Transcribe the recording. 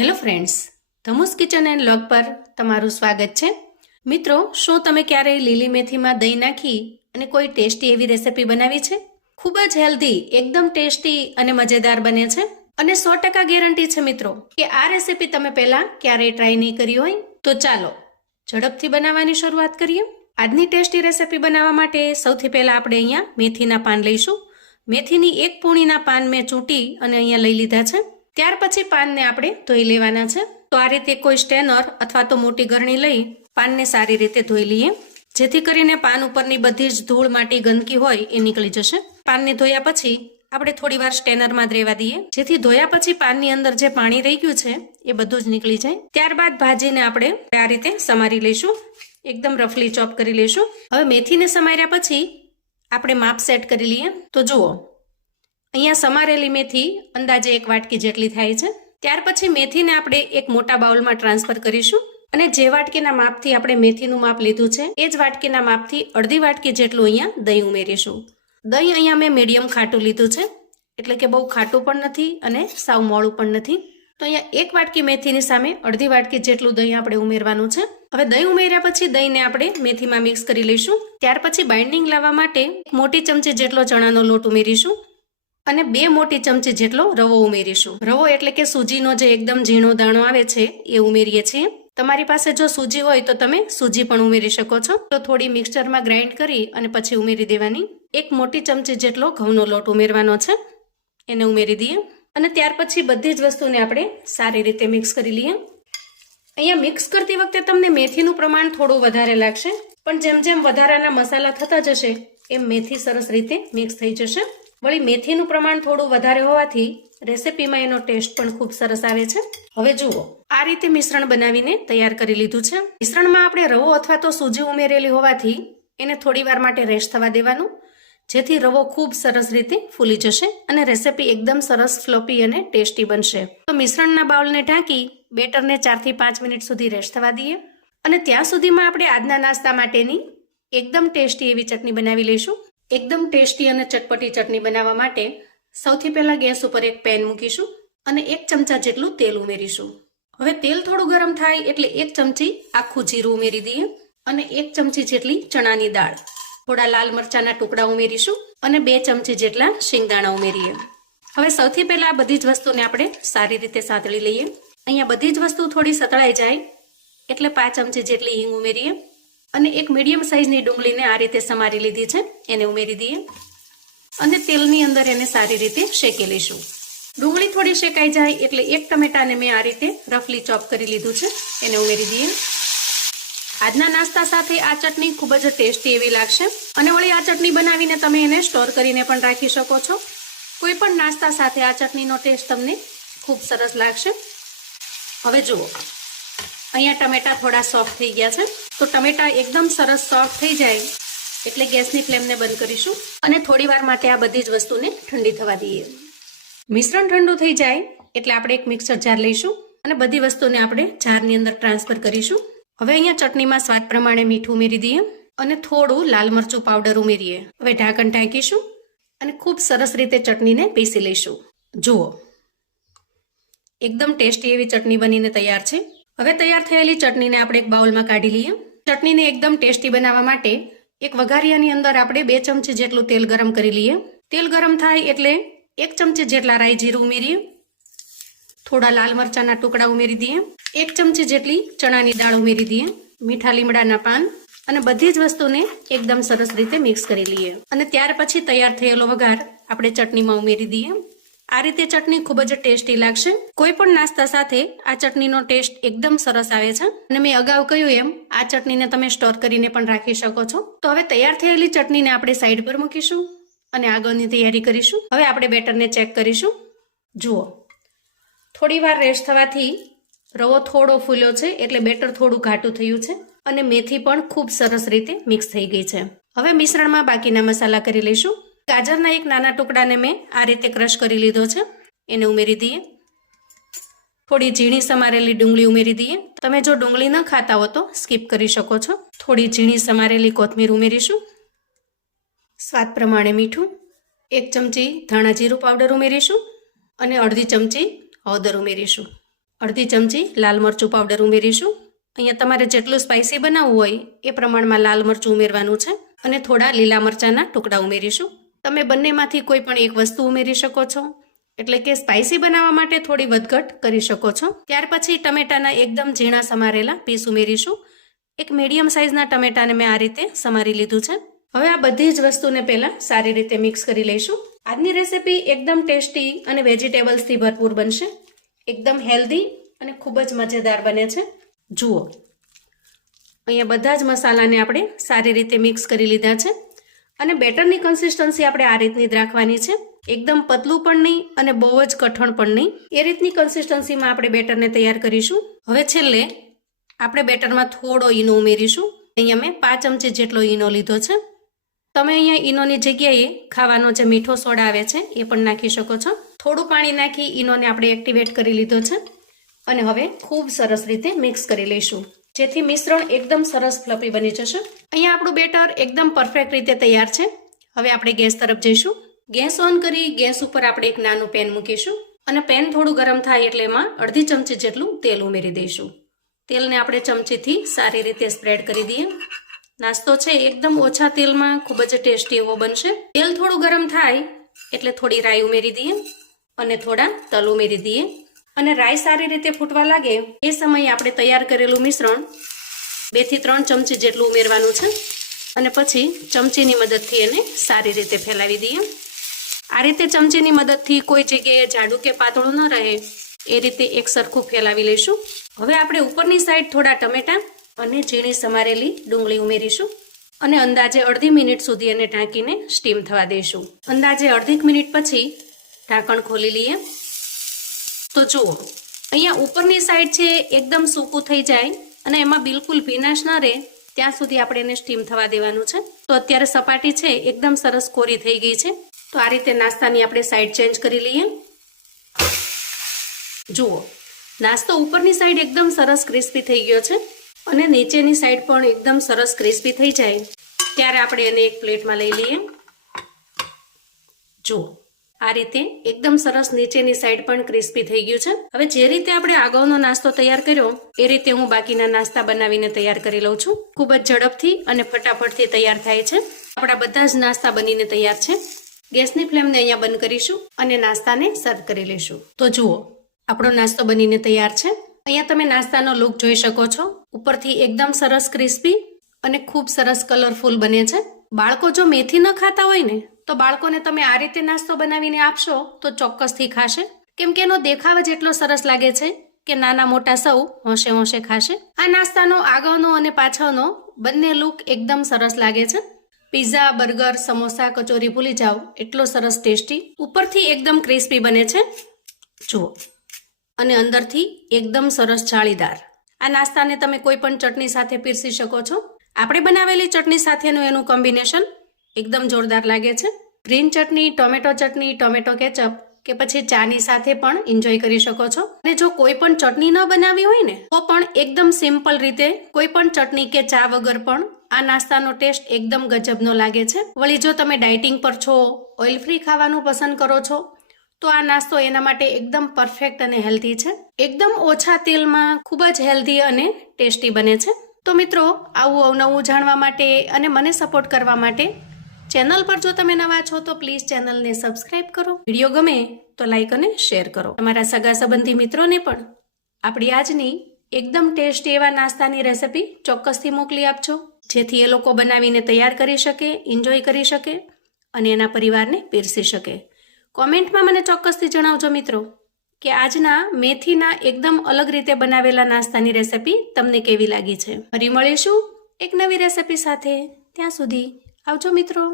Hello friends, ધમુસ kitchen and log પર તમારું સ્વાગત છે. મિત્રો, શું તમે ક્યારેય લીલી મેથીમાં દહીં નાખી અને કોઈ ટેસ્ટી એવી રેસિપી બનાવી છે? ખૂબ જ હેલ્ધી, એકદમ ટેસ્ટી અને મજેદાર બને છે અને 100% ગેરંટી છે મિત્રો કે આ રેસિપી તમે પહેલા ક્યારેય ટ્રાય નહીં કરી હોય. તો ચાલો ઝડપથી બનાવવાની શરૂઆત કરીએ. આજની ટેસ્ટી રેસિપી બનાવવા માટે સૌથી પહેલા આપણે અહીંયા મેથીના પાન લઈશું. મેથીની એક પૂણીના પાન મેં ચૂંટી અને અહીંયા લઈ લીધા છે. ત્યાર પછી પાનને આપણે ધોઈ લેવાના છે. તો આ રીતે કોઈ સ્ટેનર અથવા તો મોટી ગરણી લઈ પાનને સારી રીતે ધોઈ લઈએ, જેથી કરીને પાન ઉપરની બધી જ ધૂળ, માટી, ગંદકી હોય એ નીકળી જશે. પાનને ધોયા પછી આપણે થોડી વાર સ્ટેનરમાં જ રહેવા દઈએ, જેથી ધોયા પછી પાનની અંદર જે પાણી રહી ગયું છે એ બધું જ નીકળી જાય. ત્યારબાદ ભાજીને આપણે આ રીતે સમારી લઈશું, એકદમ રફલી ચોપ કરી લઈશું. હવે મેથીને સમાર્યા પછી આપણે માપ સેટ કરી લઈએ. તો જુઓ, અહીંયા સમારેલી મેથી અંદાજે 1 વાટકી જેટલી થાય છે. ત્યાર પછી મેથીને આપણે એક મોટા બાઉલમાં ટ્રાન્સફર કરીશું અને જે વાટકીના માપથી આપણે મેથીનું માપ લીધું છે એ જ વાટકીના માપથી અડધી વાટકી જેટલું અહીંયા દહીં ઉમેરીશું. દહીં અહીંયા મેં મીડિયમ ખાટું લીધું છે, એટલે કે બહુ ખાટું પણ નથી અને સાવ મોળું પણ નથી. તો અહીંયા 1 વાટકી મેથીની સામે અડધી વાટકી જેટલું દહીં આપણે ઉમેરવાનું છે. હવે દહીં ઉમેર્યા પછી દહીંને આપણે મેથીમાં મિક્સ કરી લઈશું. ત્યાર પછી બાઇન્ડિંગ લાવવા માટે 1 મોટી ચમચી જેટલો ચણાનો લોટ ઉમેરીશું અને 2 મોટી ચમચી જેટલો રવો ઉમેરીશું. રવો એટલે કે સૂજીનો જે એકદમ ઝીણો દાણો આવે છે એ ઉમેરીએ છીએ. તમારી પાસે જો સૂજી હોય તો તમે સૂજી પણ ઉમેરી શકો છો. તો થોડી મિક્સચરમાં ગ્રાઇન્ડ કરી અને પછી ઉમેરી દેવાની. 1 મોટી ચમચી જેટલો ઘઉંનો લોટ ઉમેરવાનો છે, એને ઉમેરી દઈએ અને ત્યાર પછી બધી જ વસ્તુને આપણે સારી રીતે મિક્સ કરી લઈએ. અહીંયા મિક્સ કરતી વખતે તમને મેથીનું પ્રમાણ થોડું વધારે લાગશે, પણ જેમ જેમ વધારાના મસાલા થતા જશે એમ મેથી સરસ રીતે મિક્સ થઈ જશે. વળી મેથીનું પ્રમાણ થોડું વધારે હોવાથી રેસિપીમાં એનો ટેસ્ટ પણ ખૂબ સરસ આવે છે. હવે જુઓ, આ રીતે મિશ્રણ બનાવીને તૈયાર કરી લીધું છે. મિશ્રણમાં આપણે રવો અથવા તો સૂજી ઉમેરેલી હોવાથી એને થોડી વાર માટે રેસ્ટ થવા દેવાનું, જેથી રવો ખૂબ સરસ રીતે ફૂલી જશે અને રેસિપી એકદમ સરસ ફ્લોપી અને ટેસ્ટી બનશે. તો મિશ્રણના બાઉલને ઢાંકી બેટરને 4 થી 5 મિનિટ સુધી રેસ્ટ થવા દઈએ અને ત્યાં સુધીમાં આપણે આજના નાસ્તા માટેની એકદમ ટેસ્ટી એવી ચટણી બનાવી લઈશું. એકદમ ટેસ્ટી અને ચટપટી ચટણી બનાવવા માટે સૌથી પહેલા ગેસ ઉપર એક પેન મૂકીશું અને 1 ચમચા જેટલું તેલ ઉમેરીશું. હવે તેલ થોડું ગરમ થાય એટલે 1 ચમચી આખું જીરું ઉમેરી દઈએ અને 1 ચમચી જેટલી ચણાની દાળ, થોડા લાલ મરચાના ટુકડા ઉમેરીશું અને 2 ચમચી જેટલા શિંગદાણા ઉમેરીએ. હવે સૌથી પહેલા બધી જ વસ્તુને આપણે સારી રીતે સાંતળી લઈએ. અહીંયા બધી જ વસ્તુ થોડી સતળાઈ જાય એટલે 5 ચમચી જેટલી હિંગ ઉમેરીએ અને એક મીડિયમ સાઇઝની ડુંગળીને આ રીતે સમારી લીધી છે એને ઉમેરી દઈએ અને તેલની અંદર એને સારી રીતે શેકી લઈશું. ડુંગળી થોડી શેકાઈ જાય એટલે 1 ટમેટાને મેં આ રીતે રફલી ચોપ કરી લીધું છે, એને ઉમેરી દઈએ. આજના નાસ્તા સાથે આ ચટણી ખૂબ જ ટેસ્ટી એવી લાગશે અને વળી આ ચટણી બનાવીને તમે એને સ્ટોર કરીને પણ રાખી શકો છો. કોઈ પણ નાસ્તા સાથે આ ચટણીનો ટેસ્ટ તમને ખૂબ સરસ લાગશે. હવે જુઓ, અહીંયા ટમેટા થોડા સોફ્ટ થઈ ગયા છે. તો ટમેટા એકદમ સરસ સોફ્ટ થઈ જાય એટલે ગેસની ફ્લેમને બંધ કરીશું અને થોડી વાર માટે આ બધી જ વસ્તુને ઠંડી થવા દઈએ. મિશ્રણ ઠંડુ થઈ જાય એટલે આપણે એક મિક્સર જાર લઈશું અને બધી વસ્તુને આપણે જારની અંદર ટ્રાન્સફર કરીશું. હવે અહીંયા ચટણીમાં સ્વાદ પ્રમાણે મીઠું ઉમેરી દઈએ અને થોડું લાલ મરચું પાવડર ઉમેરીએ. હવે ઢાંકણ ઢાંકીશું અને ખૂબ સરસ રીતે ચટણીને પીસી લઈશું. જુઓ, એકદમ ટેસ્ટી એવી ચટણી બનીને તૈયાર છે. હવે તૈયાર થયેલી ચટણીને આપણે એક બાઉલમાં કાઢી લઈએ. ચટણીને એકદમ ટેસ્ટી બનાવવા માટે એક વઘારિયાની અંદર આપણે 2 ચમચી જેટલું તેલ ગરમ કરી લઈએ. તેલ ગરમ થાય એટલે 1 ચમચી જેટલા રાઈ જીરું ઉમેરીએ, થોડા લાલ મરચાના ટુકડા ઉમેરી દઈએ, 1 ચમચી જેટલી ચણાની દાળ ઉમેરી દઈએ, મીઠા લીમડાના પાન અને બધી જ વસ્તુને એકદમ સરસ રીતે મિક્સ કરી લઈએ અને ત્યાર પછી તૈયાર થયેલો વઘાર આપણે ચટણીમાં ઉમેરી દઈએ. આ રીતે ચટણી ખૂબ જ ટેસ્ટી લાગશે. કોઈ પણ નાસ્તા સાથે આ ચટણીનો ટેસ્ટ એકદમ સરસ આવે છે અને મેં અગાઉ કહ્યું એમ આ ચટણીને તમે સ્ટોર કરીને પણ રાખી શકો છો. તો હવે તૈયાર થયેલી ચટણીને આપણે સાઈડ પર મૂકીશું અને આગળની તૈયારી કરીશું. હવે આપણે બેટરને ચેક કરીશું. જુઓ, થોડી વાર રેસ્ટ થવાથી રવો થોડો ફૂલ્યો છે એટલે બેટર થોડું ઘાટું થયું છે અને મેથી પણ ખૂબ સરસ રીતે મિક્સ થઈ ગઈ છે. હવે મિશ્રણમાં બાકીના મસાલા કરી લઈશું. ગાજરના એક નાના ટુકડાને મેં આ રીતે ક્રશ કરી લીધો છે, એને ઉમેરી દઈએ. થોડી ઝીણી સમારેલી ડુંગળી ઉમેરી દઈએ. તમે જો ડુંગળી ન ખાતા હો તો સ્કીપ કરી શકો છો. થોડી ઝીણી સમારેલી કોથમીર ઉમેરીશું. સ્વાદ પ્રમાણે મીઠું, 1 ચમચી ધાણા જીરું પાવડર ઉમેરીશું અને અડધી ચમચી હળદર ઉમેરીશું. અડધી ચમચી લાલ મરચું પાવડર ઉમેરીશું. અહીંયા તમારે જેટલું સ્પાઇસી બનાવવું હોય એ પ્રમાણમાં લાલ મરચું ઉમેરવાનું છે. અને થોડા લીલા મરચાંના ટુકડા ઉમેરીશું. તમે બંનેમાંથી કોઈ પણ એક વસ્તુ ઉમેરી શકો છો, એટલે કે સ્પાઇસી બનાવવા માટે થોડી વધઘટ કરી શકો છો. ત્યાર પછી ટમેટાના એકદમ ઝીણા સમારેલા પીસ ઉમેરીશું. એક મીડિયમ સાઇઝના ટમેટાને મેં આ રીતે સમારી લીધું છે. હવે આ બધી જ વસ્તુને પહેલા સારી રીતે મિક્સ કરી લઈશું. આજની રેસીપી એકદમ ટેસ્ટી અને વેજીટેબલ્સથી ભરપૂર બનશે. એકદમ હેલ્ધી અને ખૂબ જ મજેદાર બને છે. જુઓ, અહીંયા બધા જ મસાલાને આપણે સારી રીતે મિક્સ કરી લીધા છે. અને બેટરની કન્સિસ્ટન્સી આપણે આ રીતની જ રાખવાની છે. એકદમ પતલું પણ નહીં અને બહુ જ કઠણ પણ નહીં. એ રીતની કન્સિસ્ટન્સીમાં આપણે બેટરને તૈયાર કરીશું. હવે છેલ્લે આપણે બેટરમાં થોડો ઈનો ઉમેરીશું. અહીંયા મેં 5 ચમચી જેટલો ઈનો લીધો છે. તમે અહીંયા ઈનોની જગ્યાએ ખાવાનો જે મીઠો સોડા આવે છે એ પણ નાખી શકો છો. થોડું પાણી નાખી ઈનોને આપણે એક્ટિવેટ કરી લીધો છે. અને હવે ખૂબ સરસ રીતે મિક્સ કરી લઈશું, જેથી મિશ્રણ એકદમ સરસ ફ્લફી બની જશે. અહીંયા આપણું બેટર એકદમ પરફેક્ટ રીતે તૈયાર છે. હવે આપણે ગેસ તરફ જઈશું. ગેસ ઓન કરી ગેસ ઉપર આપણે એક નાનું પેન મૂકીશું. અને પેન થોડું ગરમ થાય એટલે એમાં અડધી ચમચી જેટલું તેલ ઉમેરી દઈશું. તેલને આપણે ચમચીથી સારી રીતે સ્પ્રેડ કરી દઈએ. નાસ્તો છે એકદમ ઓછા તેલમાં ખૂબ જ ટેસ્ટી એવો બનશે. તેલ થોડું ગરમ થાય એટલે થોડી રાઈ ઉમેરી દઈએ અને થોડા તલ ઉમેરી દઈએ. અને રાઈ સારી રીતે ફૂટવા લાગે એ સમયે આપણે તૈયાર કરેલું મિશ્રણ 2 થી 3 ચમચી જેટલું ઉમેરવાનું છે. અને પછી ચમચીની મદદથી એને સારી રીતે ફેલાવી દઈએ. આ રીતે ચમચીની મદદથી કોઈ જગ્યાએ જાડું કે પાતળું ન રહે એ રીતે એક સરખું ફેલાવી લઈશું. હવે આપણે ઉપરની સાઈડ થોડા ટમેટાં અને ઝીણી સમારેલી ડુંગળી ઉમેરીશું. અને અંદાજે અડધી મિનિટ સુધી એને ઢાંકીને સ્ટીમ થવા દઈશું. અંદાજે અડધી મિનિટ પછી ઢાંકણ ખોલી લઈએ. તો જુઓ, અહીંયા ઉપરની સાઈડ છે એકદમ સૂકું થઈ જાય અને એમાં બિલકુલ ભીનાશ ન રહે ત્યાં સુધી આપણે એને સ્ટીમ થવા દેવાનું છે. તો અત્યારે સપાટી છે એકદમ સરસ કોરી થઈ ગઈ છે. તો આ રીતે નાસ્તાની આપણે સાઈડ ચેન્જ કરી લઈએ. જુઓ, નાસ્તો ઉપરની સાઈડ એકદમ સરસ ક્રિસ્પી થઈ ગયો છે અને નીચેની સાઈડ પણ એકદમ સરસ ક્રિસ્પી થઈ જાય ત્યારે આપણે એને એક પ્લેટમાં લઈ લઈએ. જુઓ, આ રીતે એકદમ સરસ નીચેની સાઈડ પણ ક્રિસ્પી થઈ ગયું છે. હવે જે રીતે આપણે અગાઉનો નાસ્તો તૈયાર કર્યો એ રીતે હું બાકીના નાસ્તા બનાવીને તૈયાર કરી લઉં છું. ખૂબ જ ઝડપથી અને ફટાફટથી તૈયાર થાય છે. આપણા બધા જ નાસ્તા બનીને તૈયાર છે. ગેસની ફ્લેમને અહીંયા બંધ કરીશું અને નાસ્તાને સર્વ કરી લઈશું. તો જુઓ, આપણો નાસ્તો બનીને તૈયાર છે. અહીંયા તમે નાસ્તાનો લુક જોઈ શકો છો. ઉપરથી એકદમ સરસ ક્રિસ્પી અને ખૂબ સરસ કલરફુલ બને છે. બાળકો જો મેથી ન ખાતા હોય ને તો બાળકોને તમે આ રીતે નાસ્તો બનાવીને આપશો તો ચોક્કસથી ખાશે, કેમ કે એનો દેખાવ જ એટલો સરસ લાગે છે કે નાના મોટા સૌ હોંશે હોંશે ખાશે. આ નાસ્તાનો આગળનો અને પાછળનો બંને લુક એકદમ સરસ લાગે છે. પિઝા, બર્ગર, સમોસા, કચોરી ભૂલી જાઓ એટલો સરસ ટેસ્ટી. ઉપરથી એકદમ ક્રિસ્પી બને છે જુઓ, અને અંદરથી એકદમ સરસ જાળીદાર. આ નાસ્તાને તમે કોઈ પણ ચટણી સાથે પીરસી શકો છો. આપણે બનાવેલી ચટણી સાથેનું એનું કોમ્બિનેશન એકદમ જોરદાર લાગે છે. ગ્રીન ચટણી, ટોમેટો કેચઅપ કે પછી ચાની સાથે પણ એન્જોય કરી શકો છો. અને જો કોઈ પણ ચટણી ન બનાવી હોય ને તો પણ એકદમ સિમ્પલ રીતે કોઈ પણ ચટણી કે ચા વગર પણ આ નાસ્તાનો ટેસ્ટ એકદમ ગજબનો લાગે છે. વળી જો તમે ડાયટિંગ પર છો, ઓઇલ ફ્રી ખાવાનું પસંદ કરો છો તો આ નાસ્તો એના માટે એકદમ પરફેક્ટ અને હેલ્ધી છે. એકદમ ઓછા તેલમાં ખૂબ જ હેલ્ધી અને ટેસ્ટી બને છે. તો મિત્રો, આવું અવનવું જાણવા માટે અને મને સપોર્ટ કરવા માટે ચેનલ પર જો તમે નવા છો તો પ્લીઝ ચેનલને સબસ્ક્રાઇબ કરો. વિડીયો ગમે તો લાઈક અને શેર કરો. તમારા સગા સંબંધી મિત્રોને પણ આપણી આજની એકદમ ટેસ્ટી એવા નાસ્તાની રેસિપી ચોક્કસથી મોકલી આપજો, જેથી એ લોકો બનાવીને તૈયાર કરી શકે, એન્જોય કરી શકે અને એના પરિવારને પીરસી શકે. કોમેન્ટમાં મને ચોક્કસથી જણાવજો મિત્રો કે આજના મેથીના એકદમ અલગ રીતે બનાવેલા નાસ્તાની રેસિપી તમને કેવી લાગી છે. ફરી મળીશું એક નવી રેસિપી સાથે. ત્યાં સુધી આવજો મિત્રો.